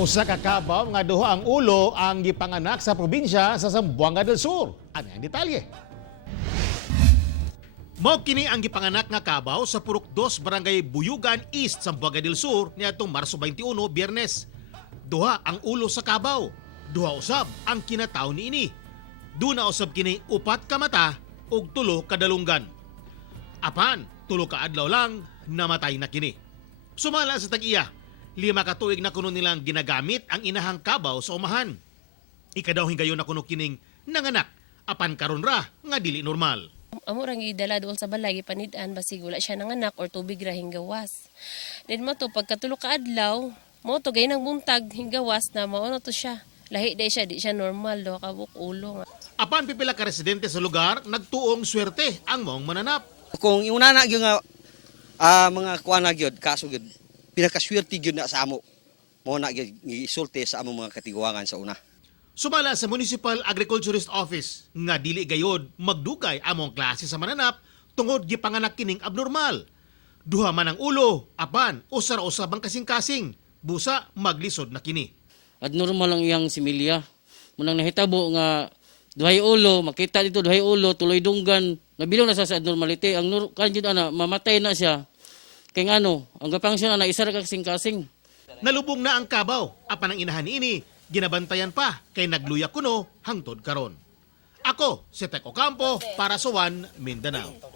Usa ka kabaw nga duha ang ulo ang gipanganak sa probinsya sa Zamboanga del Sur. Ano ang detalye? Mao kini ang gipanganak nga kabaw sa Purok 2 Barangay Buyugan East, Zamboanga del Sur niadtong Marso 21, Biyernes. Duha ang ulo sa kabaw, duha usab ang kinataw niini. Duna usab kini 4 ka mata ug 3 ka dalunggan. Apan 3 ka adlaw lang namatay na kini. Sumala sa tag-iya, 5 ka tuig na kuno nilang ginagamit ang inahang kabaw sa umahan. Ikadaw hingayon na kuno kining nanganak, apan karon ra nga dili normal. Amo rang idala doon sa balay gipanid-an basig wala siya nanganak or tubig ra hinggawas. Then mo to pagkatulo ka adlaw, mo to gay nang buntag hinggawas na mao na to siya. Lahi day siya, di siya normal do kabuk ulo nga. Apan pipila ka residente sa lugar nagtuong swerte ang maong mananap. Kung una na gyud nga mga kuan na gyud kaso gyud pinakaswerte gyud na sa amo. Mo na gyud gisulti sa among mga katiguangan sa una. Sumala sa Municipal Agriculturist Office nga dili gayod magdugay among klase sa mananap tungod gipanganak kining abnormal. Duha man ang ulo, apan usar-usab ang kasing-kasing. Busa maglisod na kini. At normal lang iyang similya. Munang nahitabo nga duhay ulo, makita dito duhay ulo, tuloy dunggan, nabilong na sa abnormality. Ang kanjud ana mamatay na siya. Kay ngano, ang gapang siya na isa ra kasing-kasing. Nalubong na ang kabaw, apan ang inahan ini ginabantayan pa kay nagluya kuno hangtod karon. Ako si Tek Ocampo para sa One Mindanao.